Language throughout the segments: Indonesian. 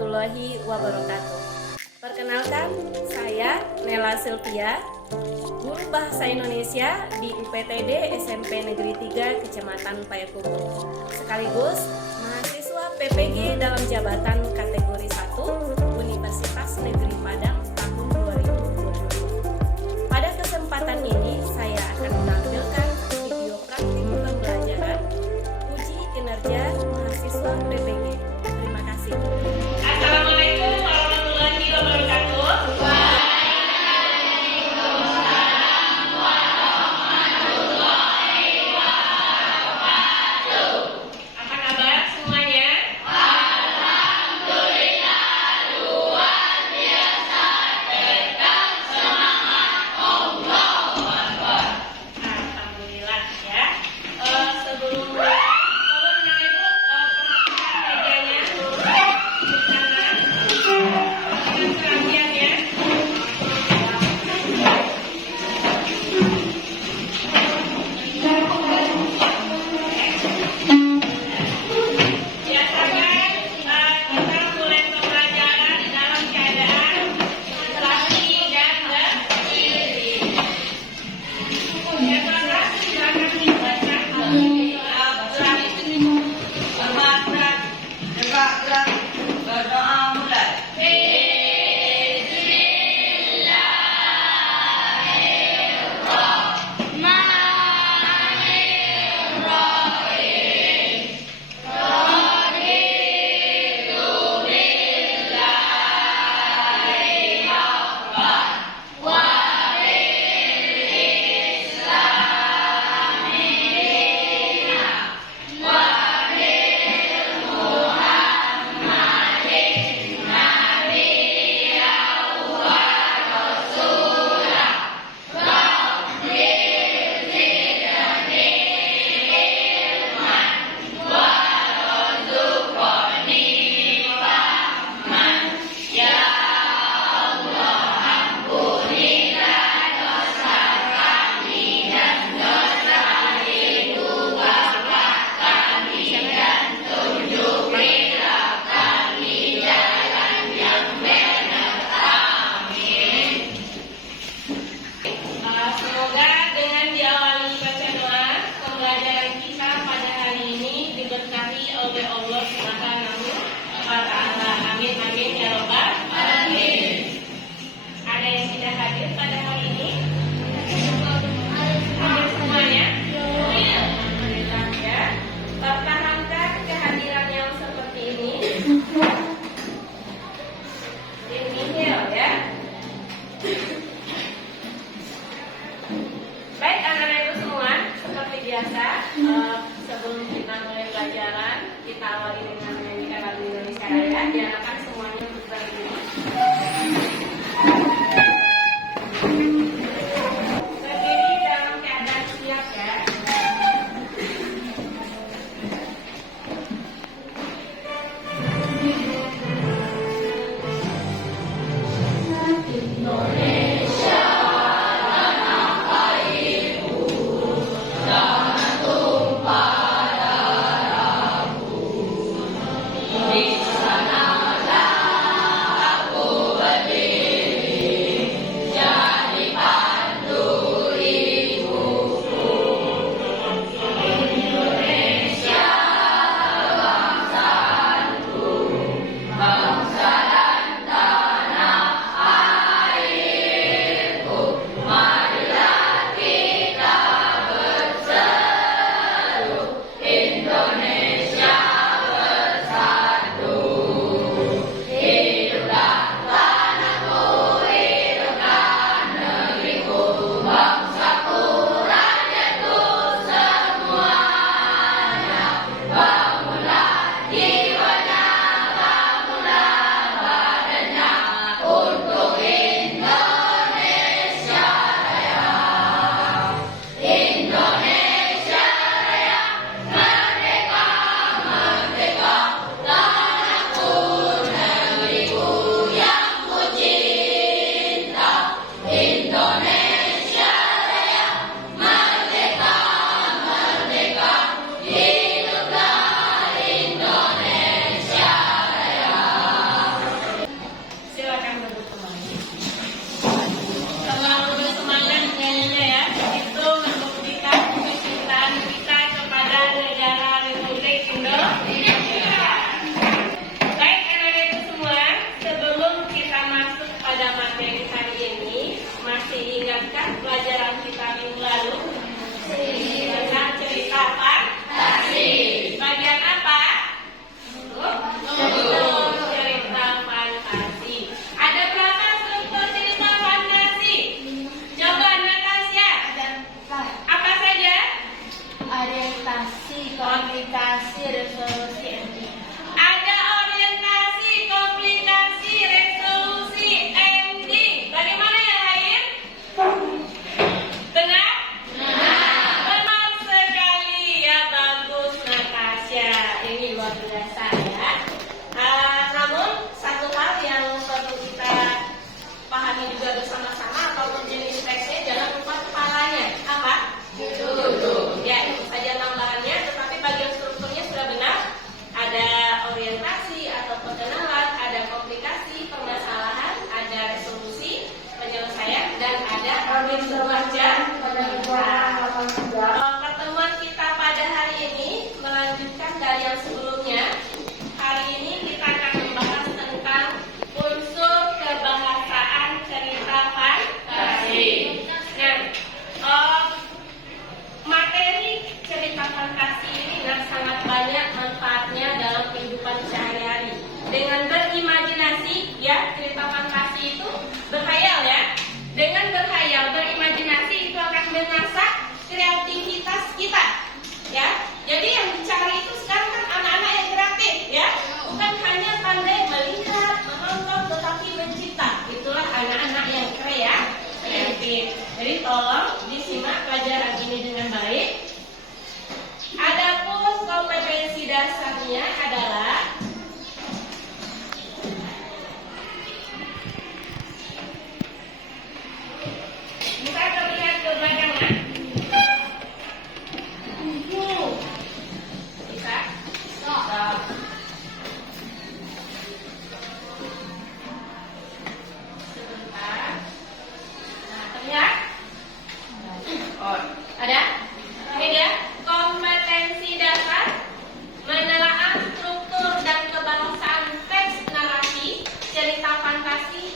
warahmatullahi wabarakatuh. Perkenalkan, saya Nela Sylvia, guru Bahasa Indonesia di UPTD SMP Negeri 3 Kecamatan Payakumbuh, sekaligus mahasiswa PPG dalam jabatan kategori 1 Universitas Negeri Padang tahun 2020. Pada kesempatan ini, saya akan menampilkan video praktik pembelajaran uji kinerja mahasiswa PPG. Terima kasih. Assalamualaikum warahmatullahi wabarakatuh. Apa kabar semuanya? Alhamdulillah.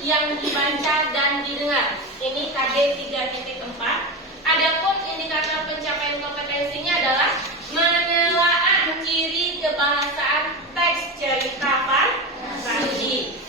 yang dibaca dan didengar. Ini KB 3.4. Adapun indikator pencapaian kompetensinya adalah menelaah ciri kebahasaan teks cerita fantasi.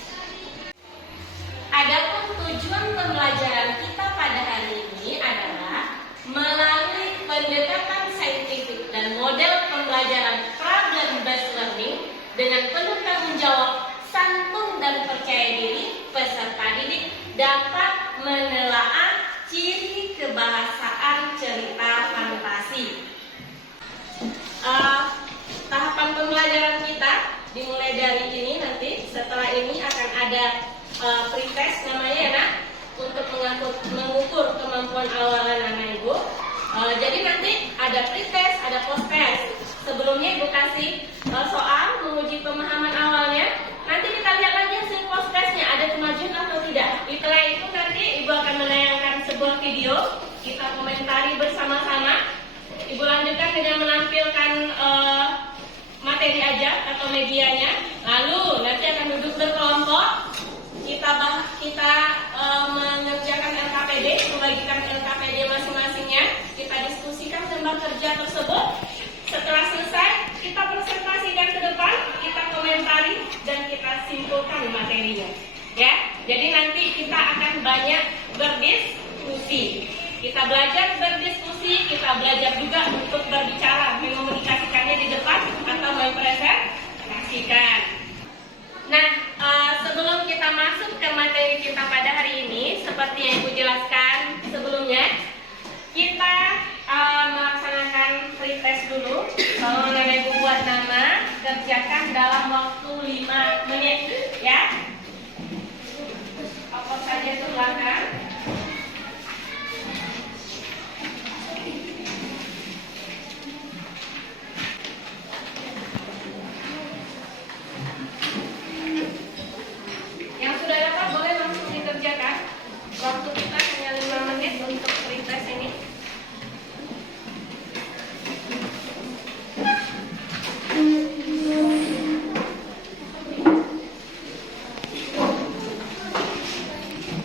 Adapun tujuan pembelajaran kita pada hari ini adalah melalui pendekatan saintifik dan model pembelajaran problem based learning dengan penuh tanggung jawab, santun dan percaya diri, peserta didik dapat menelaah ciri kebahasaan cerita fantasi. Tahapan pembelajaran kita dimulai dari ini nanti. Setelah ini akan ada pretest namanya ya nak, untuk mengukur kemampuan awalan anak ibu. Jadi nanti ada pretest, ada posttest. Sebelumnya ibu kasih soal menguji pemahaman awalnya. Nanti kita lihat lagi hasil posttestnya ada kemajuan atau tidak. Setelah itu nanti ibu akan menayangkan sebuah video, kita komentari bersama-sama. Ibu lanjutkan dengan menampilkan materi ajar atau medianya. Lalu nanti akan duduk berkelompok. Kita mengerjakan LKPD, membagikan LKPD masing-masingnya. Kita diskusikan tentang kerja tersebut. Setelah selesai, kita presentasikan ke depan, kita komentari dan kita simpulkan materinya. Ya, jadi nanti kita akan banyak berdiskusi. Kita belajar berdiskusi, kita belajar juga untuk berbicara, mengkomunikasikannya di depan atau mempresentasikan. Nah, sebelum kita masuk ke materi kita pada hari ini, seperti yang Ibu jelaskan sebelumnya, kita melaksanakan pretest dulu. Kalau Nenek Ibu buat nama, kerjakan dalam waktu 5 menit, ya. Apa saja itu belakang. Yang sudah dapat boleh langsung dikerjakan. Waktu kita hanya 5 menit untuk pretest ini.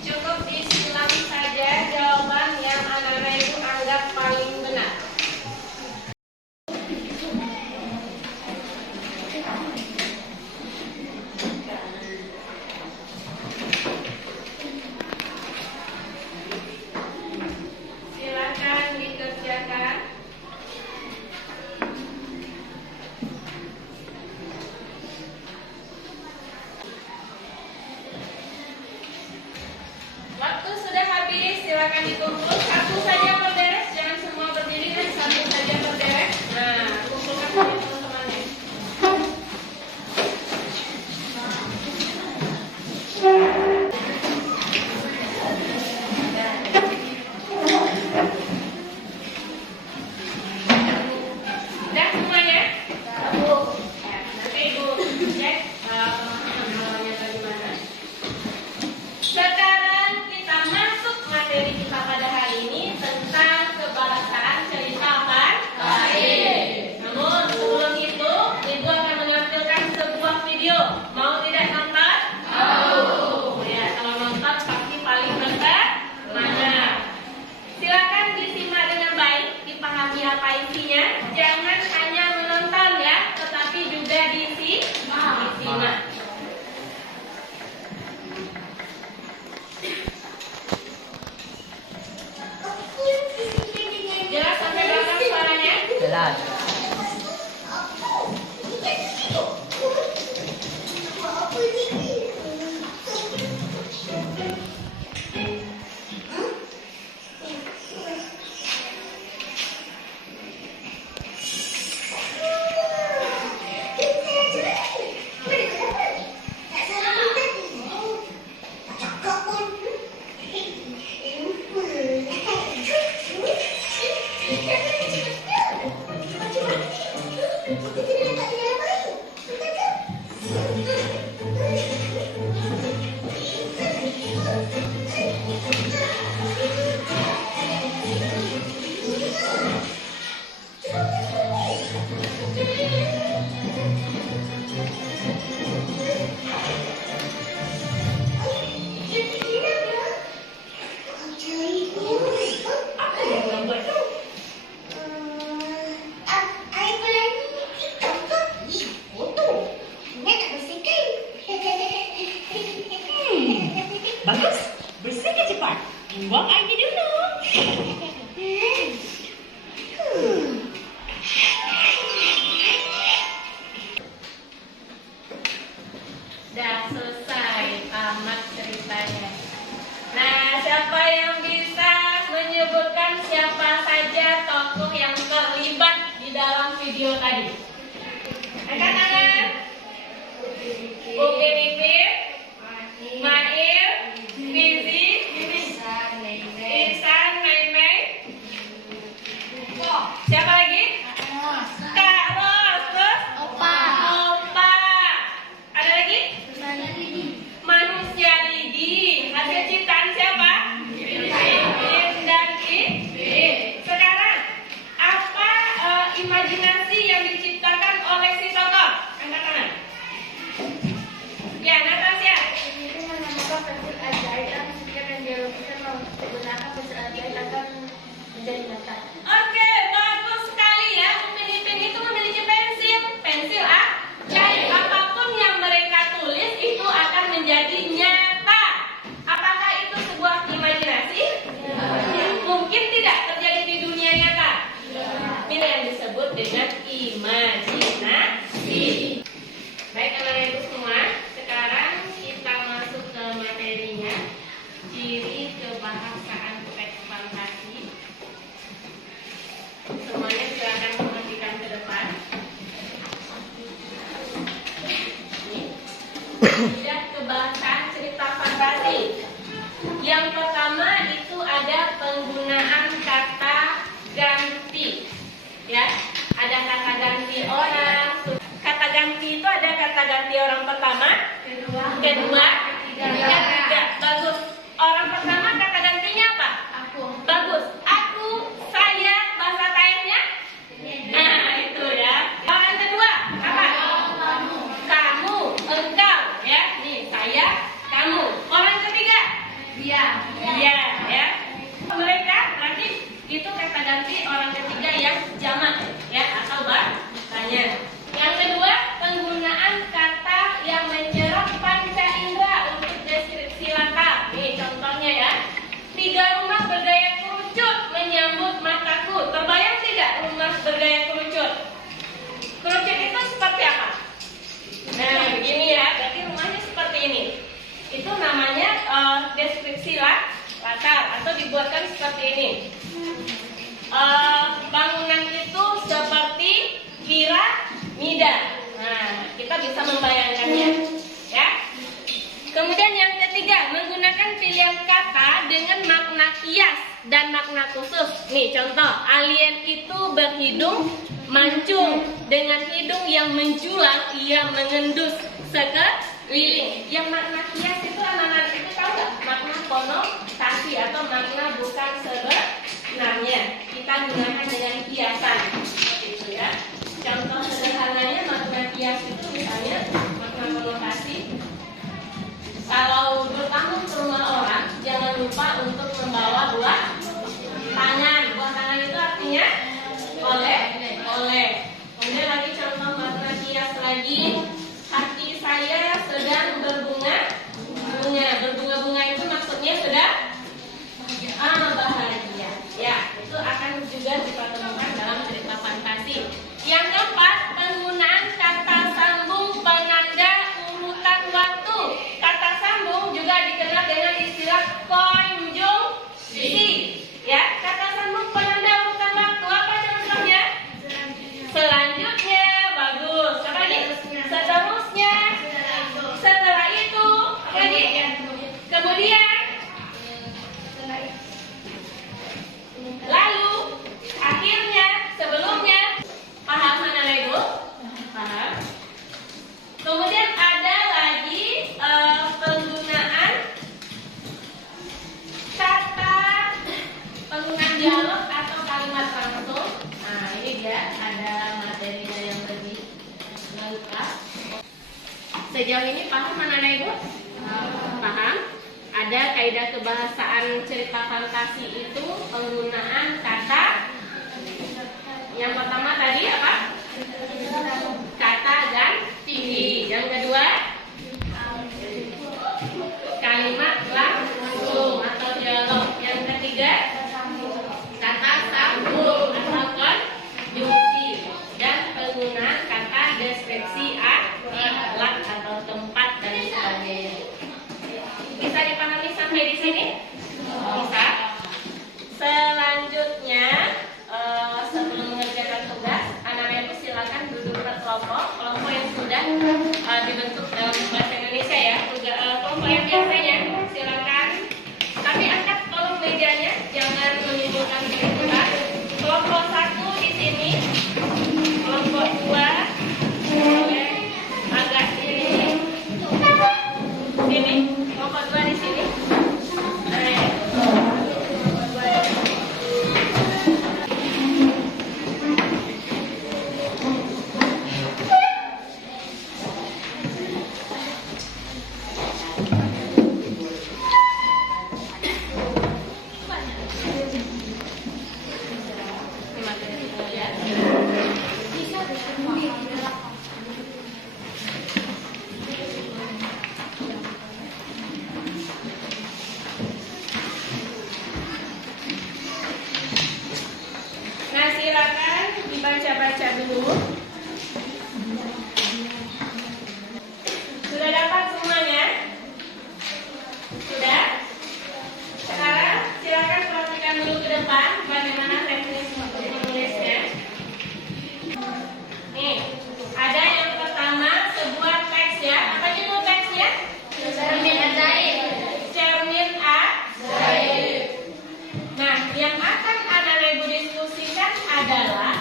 Cukup disilang saja jawaban yang anak-anak itu anggap paling benar. Silakan dikerjakan. Waktu sudah habis, silakan dikumpul. Satu saja berberes, jangan semua berdiri dan satu saja berberes. Nah, kumpulkan saja teman-temannya. Sudah semuanya? Nanti Ibu cek pemahaman awalnya bagaimana. Sekarang kita masuk materi kita pada hari ini tentang Bagus. Bersihkan cepat. Buang airnya dulu. Dah selesai, tamat ceritanya. Nah, siapa yang bisa menyebutkan siapa saja tokoh yang terlibat di dalam video tadi? Angkat tangan. Oke, Pipit, Mail, Fizi, Ihsan, Naimai. Siapa lagi? Kak Ros, terus? Opa. Ada lagi? Manusia Lidi. Hasil ciptaan siapa? Pipit dan Pipit. Sekarang apa imajinasi yang diciptakan oleh si tokoh? Angkat tangan. Ya, Natasha. Itu menambahkan pensil ajaib dan ketika yang dialogkan menggunakan pensil ajaib akan menjadi nyata. Oke, bagus sekali ya. Upin Ipin itu memiliki pensil ajaib. Apapun yang mereka tulis itu akan menjadi nyata. Apakah itu sebuah imajinasi? Ya. Mungkin tidak terjadi di dunia nyata. Ini yang disebut dengan imajinasi. Baik, anak-anak ibu semua, sekarang kita masuk ke materinya. Ciri kebahasaan teks fantasi. Semuanya silakan perhatikan ke depan. Tidak kebahasaan cerita fantasi. Yang pertama itu ada penggunaan kata ganti. Ya, ada kata ganti orang. Kata ganti itu ada kata ganti orang pertama, kedua, ketiga. Bagus. Orang pertama kata gantinya apa? Aku. Bagus. Aku, saya, bahasa Thainya. Nah, itu ya. Orang kedua apa? Kamu, engkau, ya. Nih, saya, kamu. Orang ketiga? Dia, ya. Mereka berarti itu kata ganti orang ketiga yang jamak, ya, atau bahasanya. Yang kedua, penggunaan kata yang mencerah panca indera untuk deskripsi lengkap. Nih contohnya ya. 3 rumah bergaya kerucut menyambut mataku. Terbayang tidak rumah bergaya kerucut? Kerucut itu seperti apa? Nah, begini ya. Berarti rumahnya seperti ini. Itu namanya deskripsi latar atau dibuatkan seperti ini. Bangunan itu seperti piramida. Nah, kita bisa membayangkannya, ya. Kemudian yang ketiga, menggunakan pilihan kata dengan makna kias dan makna khusus. Nih contoh, alien itu berhidung mancung, dengan hidung yang menjulang ia mengendus sekeliling. Yang makna kias itu anak-anak itu tahu nggak? Makna konotasi atau makna bukan sebenarnya. Kita gunakan dengan kiasan, seperti itu ya. Contoh sederhananya makna kias itu misalnya makna konotasi. Kalau bertamu ke rumah orang, jangan lupa untuk membawa buah tangan. Buah tangan itu artinya oleh. Kemudian lagi contoh makna kias lagi, hati saya sedang berbunga-bunga. Berbunga-bunga itu maksudnya sedang bahagia. Ya, itu akan juga dipertemukan dalam cerita fantasi. Yang keempat, penggunaan kata sambung penanda urutan waktu. Kata sambung juga dikenal dengan istilah konjungsi. Ya, kata sambung penanda urutan waktu. Apa contohnya? Selanjutnya, bagus. Apa lagi? Seterusnya. Setelah itu, apa lagi? Kemudian. Lalu, akhirnya, sebelumnya. Paham anak ibu? Paham. Kemudian ada lagi penggunaan kata, penggunaan dialog atau kalimat langsung. Nah, ini dia ada materinya yang lebih lengkap. Sejauh ini paham anak ibu? Paham. Ada kaidah kebahasaan cerita fantasi itu penggunaan kata. Yang pertama tadi apa? Kata ganti. Yang kedua, kalimat langsung. yang biasanya, silakan. Tapi angkat tolong mejanya, jangan menimbulkan keributan. Kelompok 1 di sini, kelompok 2 boleh agak sini, kelompok 2 di sini. Nah, silakan dibaca-baca dulu. Sudah dapat semuanya? Sudah? Sekarang silakan perhatikan dulu ke depan bagaimana teknis untuk menulisnya. Nih, ada yang pertama sebuah teks ya. Apa judul teksnya? Cermin ajaib. Cermin ajaib. Nah, yang akan Anak-anak Ibu diskusikan adalah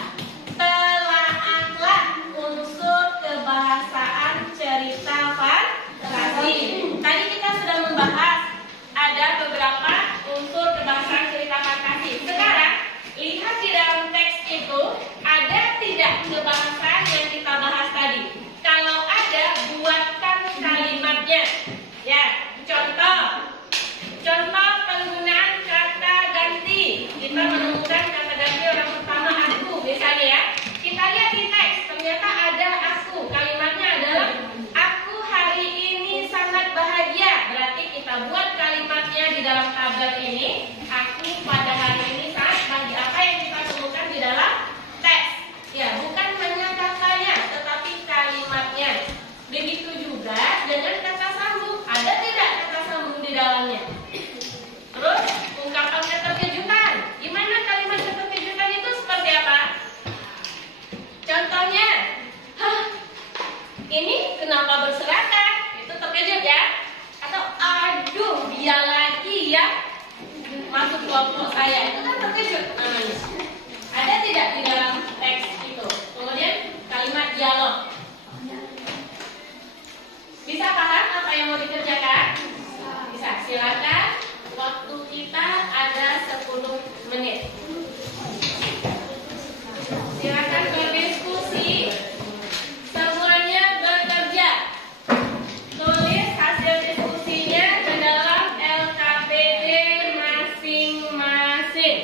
telaahlah unsur kebahasaan cerita fantasi. Tadi kita sudah membahas ada beberapa unsur kebahasaan cerita fantasi. Sekarang lihat di dalam teks itu ada tidak kebahasaan yang kita bahas tadi. Kalau ada, buatkan kalimatnya. Ya, contoh penggunaan kata ganti. Kita menemukan kata ganti orang pertama aku, misalnya ya. Kita lihat di teks, ternyata ada aku. Kalimatnya adalah aku hari ini sangat bahagia. Berarti kita buat kalimatnya di dalam tabel ini. Aku pada hari ini sangat bahagia. Apa yang kita temukan di dalam teks? Ya, bukan hanya katanya, tetapi kalimatnya. Begitu juga dengan kata sambung. Ada tidak kata sambung di dalamnya? Terus ungkapan keterkejutan. Gimana kalimat keterkejutan itu seperti apa? Contohnya, hah, ini kenapa berserakan? Itu terkejut ya? Atau aduh, dia lagi ya masuk kelompok saya. Itu kan terkejut namanya. Ada tidak di dalam teks itu? Kemudian kalimat dialog. Bisa paham apa yang mau dikerjakan? Bisa, silakan. Waktu kita ada 10 menit. Silakan berdiskusi. Semuanya bekerja. Tulis hasil diskusinya ke dalam LKPD masing-masing.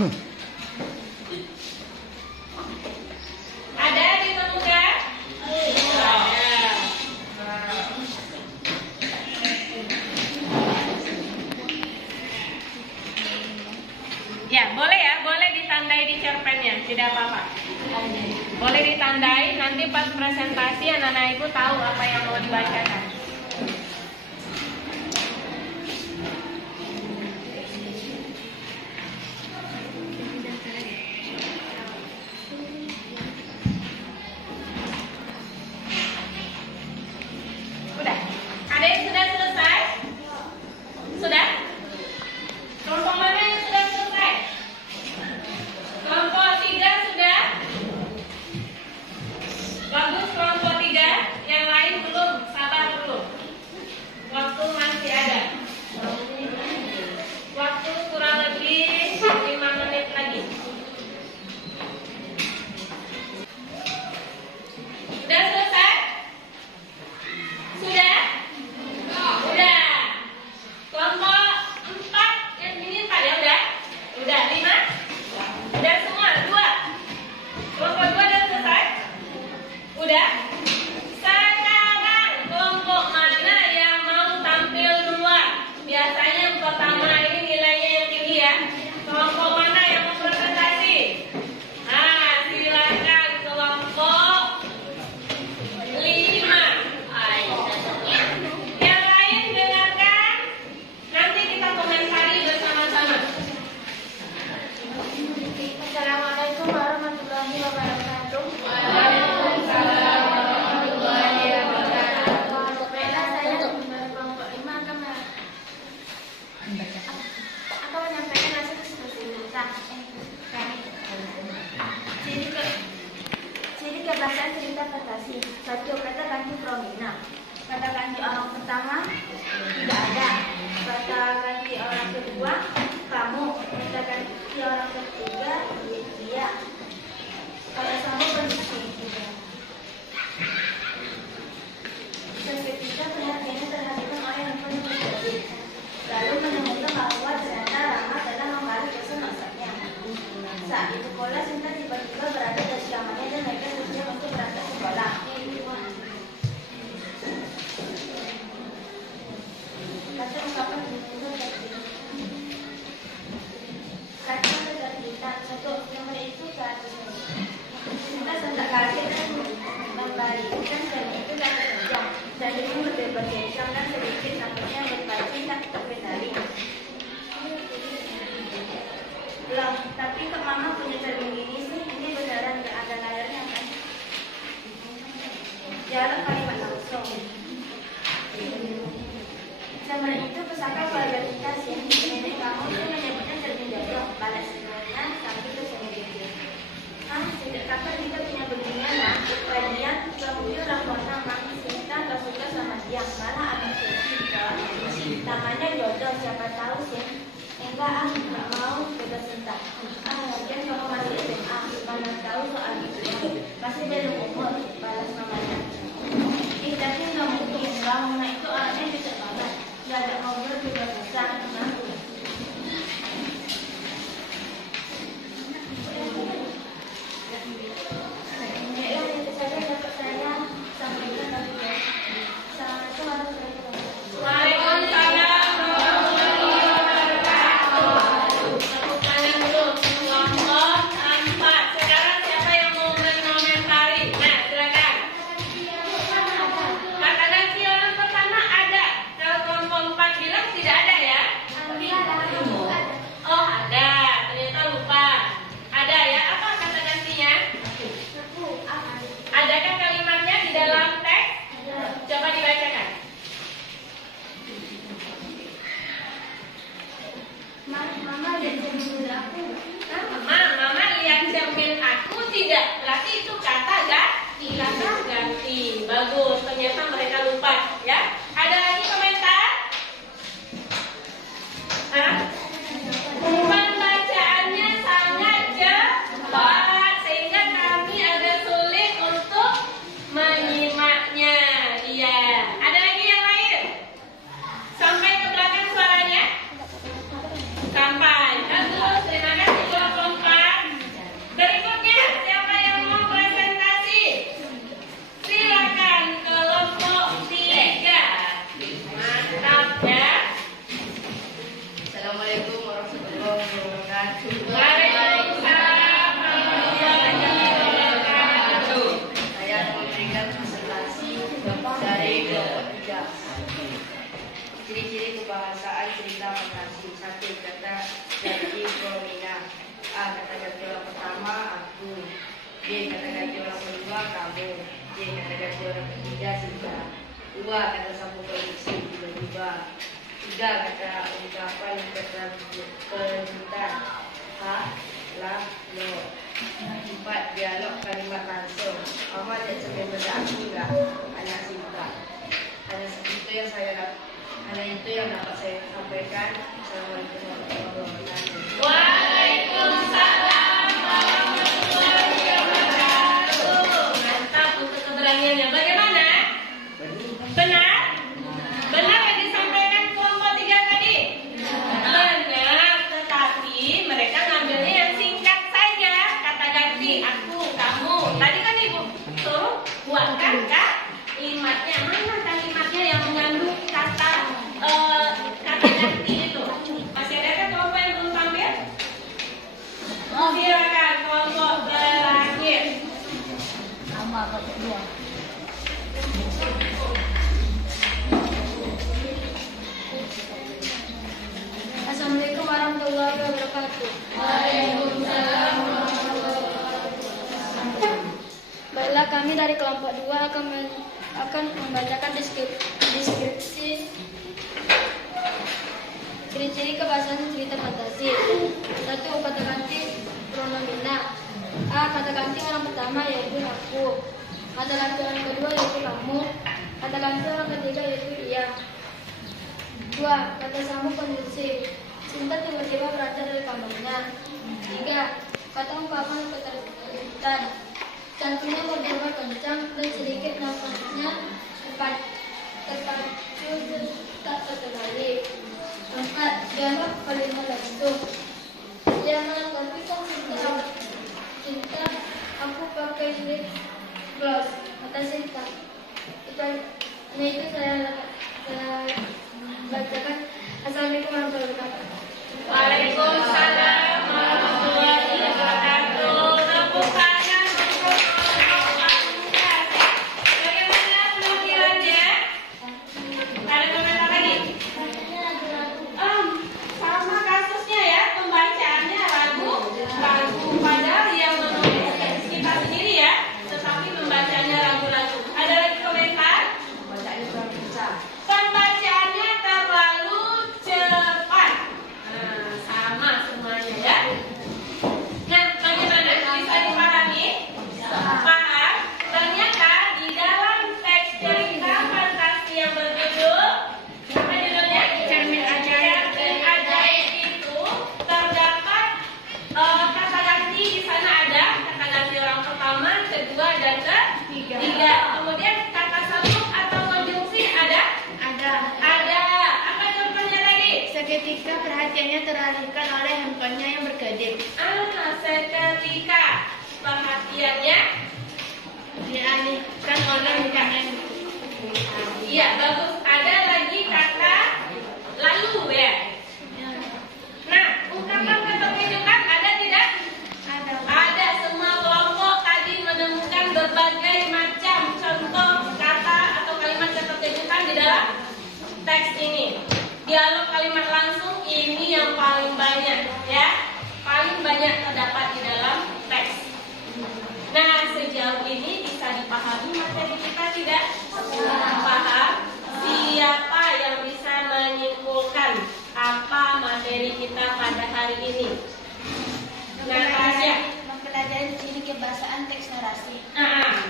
Ada ditemukan? Ada. Ya, boleh ditandai di cerpennya, tidak apa-apa. Boleh ditandai, nanti pas presentasi anak-anak ibu tahu apa yang mau dibacakan. Udah? Ada yang sudah selesai? Sudah? Kelompok mana yang sudah selesai? Kelompok 3 sudah? Bagus kelompok 3. Yang lain belum, sabar dulu. Waktu masih ada. Waktu kurang lebih 5 menit lagi. Sudah selesai? Sudah? Udah. Kelompok 4 yang ini 4 ya udah? Udah 5? Udah semua 2. Kelompok 2 udah selesai? Udah? Sekarang kelompok mana yang mau tampil duluan? Biasanya yang pertama ini nilainya yang tinggi ya. Kelompok mana yang mau presentasi? Nah, silakan kelompok 5. Yang lain dengarkan. Nanti kita komentari bersama-sama. Assalamualaikum warahmatullahi wabarakatuh. Baiklah, saya dari kelompok 5 akan menyampaikan hasil diskusi kita. Ciri kebahasaan cerita fantasi. 1. Kata ganti pronomen. Kata ganti orang pertama tidak ada. Kata ganti orang kedua kamu. Kata ganti orang ketiga dia. Kata sama kondisi. Dan ketiga perhatiannya terhadapkan oleh handphone yang terjadi. Lalu menemukan bahwa ternyata Rama telah membalik pesan maksudnya. Saat itu pula Sinta tiba-tiba berada di kamarnya dan mereka bersiap untuk berangkat sekolah. Kata ungkapan benar-benar terjadi. Kata terjadi. 1. Nomor itu ke atas. Sinta sontak kaget dan membalikkan dan itu tak terjadi. Dan itu bergencang dan sedikit nampaknya berpaling tak terkendali. Loh, tapi kok mama punya cermin gini sih? Ini beneran gak ada layarnya kan? Jalan kalimat langsung. Sebenarnya itu pesaka keluarga kita sih. Nenek kamu itu menyebutnya cermin jodoh. Balas sebenarnya sampai ke sini gitu. Tidak kata kita punya beginian lah. Lagian kemudian Rahwana Mami Sinta gak suka sama dia. Malah agak sedih. Namanya jodoh, siapa tahu sih. Enggak, nggak mau jodoh Sinta. Lagian kamu masih SMA, mana tahu soal itu. Masih belum umur, balas namanya. Tapi nggak mungkin. Rahwana itu orangnya bisa banget. Gak ada ngobrol juga susah. Baiklah, itu saja dapat saya sampaikan tadi ya. Assalamualaikum warahmatullahi wabarakatuh. Waalaikumsalam warahmatullahi wabarakatuh. Tepuk tangan dulu. Kelompok 4. Sekarang siapa yang mau mengomentari? Nah, silakan. Kata ganti orang pertama ada. Kalau kelompok 4 bilang tidak ada ya. A. Kata ganti orang pertama aku. B. Kata ganti orang kedua kamu. C. Kata ganti orang ketiga Sinta. 2. Kata sambung konjungsi tiba-tiba. 3. Kata ungkapan kata kejutan. H. Lah, lo. 4. Dialog kalimat langsung. Mama ada cermin benda aku enggak? Anak Sinta. Hanya itu yang dapat saya sampaikan. Assalamualaikum warahmatullahi wabarakatuh. Waalaikumsalam warahmatullahi wabarakatuh. Mantap untuk keberaniannya. Bagaimana? Benar? Benar yang disampaikan kelompok 3 tadi? Benar, tetapi mereka ngambilnya yang singkat saja. Kata ganti aku, kamu. Tadi kan Ibu suruh buatkan kalimatnya. Mana kalimatnya yang mengandung kata ganti itu? Masih ada kan kelompok yang belum tampil? Silakan kelompok terakhir. Sama pakai 2. Assalamualaikum warahmatullahi wabarakatuh. Waalaikumsalam. Baiklah, kami dari kelompok 2 akan membacakan deskripsi ciri-ciri kebahasaan cerita fantasi. 1. Kata ganti pronomina. A. Kata ganti orang pertama yaitu aku. Kata ganti orang kedua yaitu kamu. Kata ganti orang ketiga yaitu dia. 2. Kata sambung konjungsi. Sinta tiba-tiba beranjak dari kamarnya. 3. Kata ungkapan keterkejutan. Jantungnya berdebar kencang dan sedikit nafasnya terpacu tak terkendali. 4. Dialog kalimat langsung. Dia menanggapi kok Sinta, aku pakai lip gloss. Kata Sinta. Itu saya bacakan. Assalamualaikum warahmatullahi wabarakatuh. Waalaikumsalam warahmatullahi wabarakatuh. Tepuk tangan untuk kelompok A. Bagaimana penampilannya? Ada komentar lagi? Sama kasusnya ya, pembacaannya ragu. Padahal yang menulis kita sendiri ya, tetapi membacanya ragu-ragu. Ada lagi komentar? Pembacaannya terlalu cepat. Sama semuanya ya. Nah, bagaimana? Bisa dipahami? Paham? Ternyata di dalam teks cerita fantasi yang berjudul apa judulnya? Cermin Ajaib. Cermin Ajaib itu terdapat kata ganti di sana ada kata ganti orang pertama, kedua, dan ketiga. Kemudian kata sambung atau konjungsi ada? Ada. Apa contohnya tadi? Seketika perhatiannya teralihkan oleh handphonenya yang berkedip. Seketika perhatiannya Dialihkan oleh handphonenya yang iya, bagus. Ada lagi kata lalu ya. Nah, ungkapan keterkejutan ada tidak? Ada. Semua kelompok tadi menemukan berbagai macam contoh kata atau kalimat keterkejutan di dalam teks ini. Dialog kalimat langsung ini yang paling banyak ya. Paling banyak terdapat di dalam teks. Nah, sejauh ini bisa dipahami materi kita tidak? Paham? Siapa yang bisa menyimpulkan apa materi kita pada hari ini? Natasha. mempelajari ciri kebahasaan teks narasi.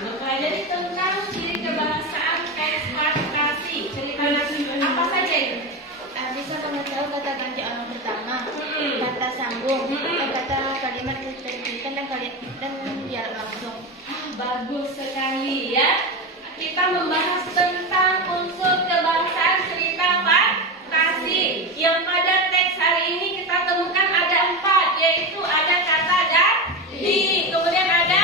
Mempelajari tentang ciri kebahasaan teks fantasi. Ciri narasi apa saja itu? Bisa mengetahui kata ganti orang pertama, kata sambung, kata kalimat keterkaitan dan dialog langsung. Bagus sekali ya. Kita membahas tentang unsur kebahasaan cerita fantasi yang pada teks hari ini kita temukan ada 4, yaitu ada kata ganti, kemudian ada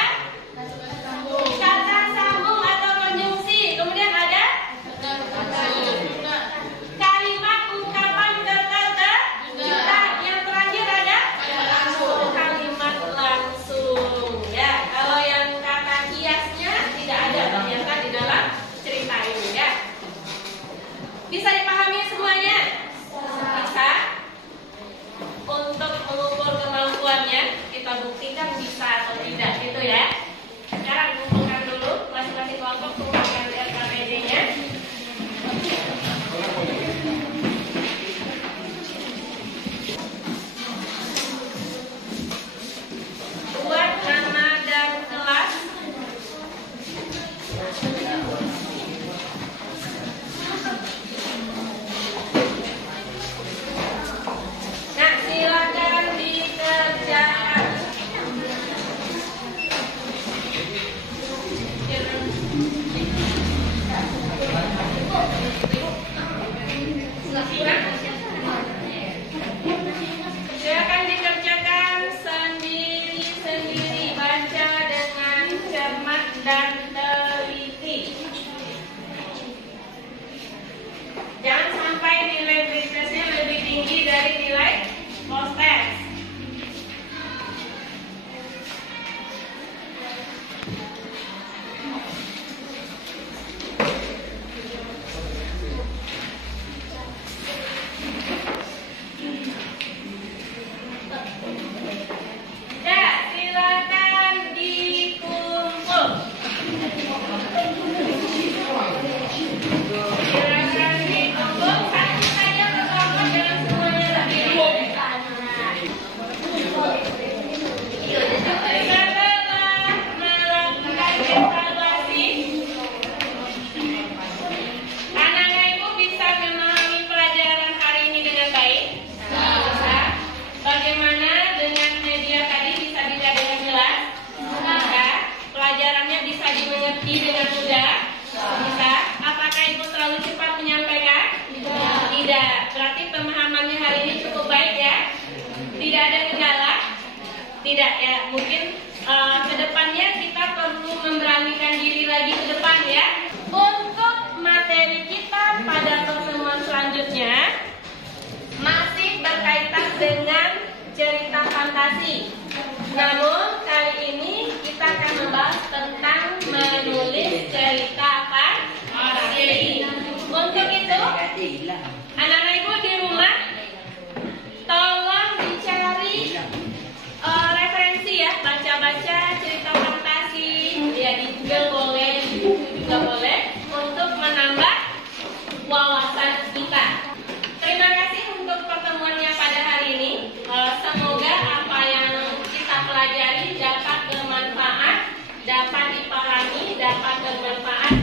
kata sambung atau konjungsi, kemudian ada kalimat ungkapan keterkejutan, yang terakhir ada kalimat langsung ya. Kalau yang kata kiasnya tidak ada ternyata di dalam cerita ini ya. dan teliti. Jangan sampai nilai pretestnya lebih tinggi dari nilai post test. Ya, silakan dikumpul. Silakan dikumpul. Satu saja ke kelompok, jangan semuanya berdiri. Setelah melakukan evaluasi, anak-anak ibu bisa memahami pelajaran hari ini dengan baik? Bisa. Bagaimana dengan media tadi, bisa dilihat dengan jelas? Bisa. Pelajarannya bisa dimengerti dengan mudah? Bisa. Apakah ibu terlalu cepat menyampaikan? Tidak. Berarti pemahamannya hari ini cukup baik ya? Tidak ada kendala? Tidak ya. Mungkin kedepannya kita perlu memberanikan diri lagi ke depan ya. Untuk materi kita pada pertemuan selanjutnya masih berkaitan dengan cerita fantasi. Namun kali ini kita akan membahas tentang menulis cerita fantasi. Untuk itu, anak-anak ibu di rumah tolong dicari referensi ya, baca-baca cerita fantasi ya, di Google boleh, di YouTube juga boleh, untuk menambah wawasan kita. Terima kasih untuk pertemuannya pada hari ini. Semoga apa yang kita pelajari dapat bermanfaat, dapat dipahami, dapat bermanfaat